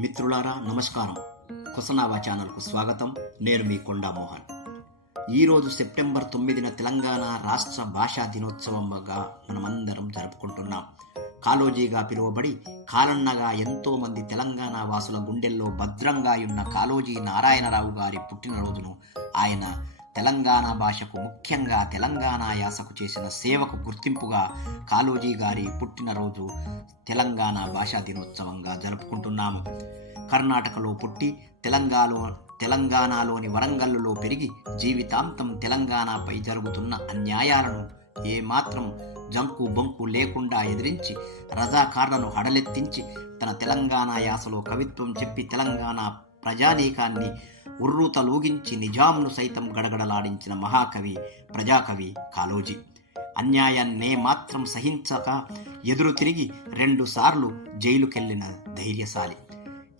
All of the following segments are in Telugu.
మిత్రులారా నమస్కారం. కుసనావా ఛానల్కు స్వాగతం. నేను మీ కొండా మోహన్ ఈరోజు సెప్టెంబర్ తొమ్మిదిన తెలంగాణ రాష్ట్ర భాషా దినోత్సవంగా మనమందరం జరుపుకుంటున్నాం. కాలోజీగా పిలువబడి కాలన్నగా ఎంతోమంది తెలంగాణ వాసుల గుండెల్లో భద్రంగా ఉన్న కాలోజీ నారాయణరావు గారి పుట్టినరోజును ఆయన తెలంగాణ భాషకు ముఖ్యంగా తెలంగాణ యాసకు చేసిన సేవకు గుర్తింపుగా కాలోజీ గారి పుట్టినరోజు తెలంగాణ భాషా దినోత్సవంగా జరుపుకుంటున్నాము. కర్ణాటకలో పుట్టి తెలంగాణలో తెలంగాణలోని వరంగల్లులో పెరిగి జీవితాంతం తెలంగాణపై జరుగుతున్న అన్యాయాలను ఏమాత్రం జంకు బొంకు లేకుండా ఎదిరించి రజాకార్లను హడలెత్తించి తన తెలంగాణ యాసలో కవిత్వం చెప్పి తెలంగాణ ప్రజానీకాన్ని ఉర్రూతలూగించి నిజాంను సైతం గడగడలాడించిన మహాకవి ప్రజాకవి కాలోజీ అన్యాయాన్నే మాత్రం సహించక ఎదురు తిరిగి రెండుసార్లు జైలుకెళ్ళిన ధైర్యశాలి.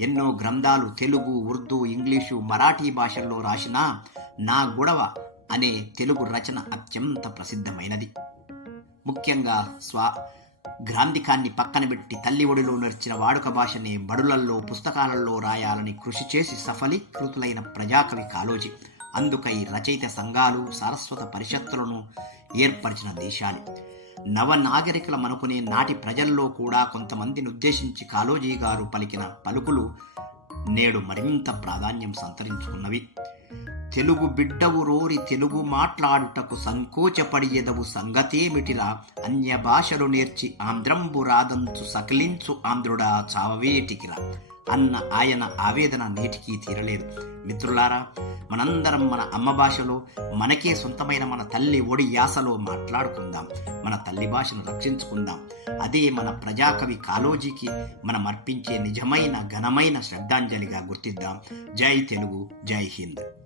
ఎన్నో గ్రంథాలు తెలుగు ఉర్దూ ఇంగ్లీషు మరాఠీ భాషల్లో రాసినా నా గొడవ అనే తెలుగు రచన అత్యంత ప్రసిద్ధమైనది. ముఖ్యంగా స్వా గ్రాంధికాన్ని పక్కన పెట్టి తల్లి ఒడిలో నడిచిన వాడుక భాషని బడులల్లో పుస్తకాలలో రాయాలని కృషి చేసి సఫలీకృతులైన ప్రజాకవి కాలోజీ. అందుకై రచయిత సంఘాలు సారస్వత పరిషత్తులను ఏర్పరిచిన దేశాలు. నవనాగరికుల మనుకునే నాటి ప్రజల్లో కూడా కొంతమందిని ఉద్దేశించి కాలోజీ గారు పలికిన పలుకులు నేడు మరింత ప్రాధాన్యం సంతరించుకున్నవి. తెలుగు బిడ్డవు రోరి తెలుగు మాట్లాడుటకు సంకోచపడి ఎదవు సంగతేమిటిలా అన్య భాషలు నేర్చి ఆంధ్రంబు రాదంచు సకిలించు ఆంధ్రుడా చావవేటికిరా అన్న ఆయన ఆవేదన నేటికి తీరలేదు. మిత్రులారా మనందరం మన అమ్మ భాషలో మనకే సొంతమైన మన తల్లి ఒడి యాసలో మాట్లాడుకుందాం మన తల్లి భాషను రక్షించుకుందాం. అదే మన ప్రజాకవి కాలోజీకి మనం అర్పించే నిజమైన ఘనమైన శ్రద్ధాంజలిగా గుర్తిద్దాం. జై తెలుగు జై హింద్.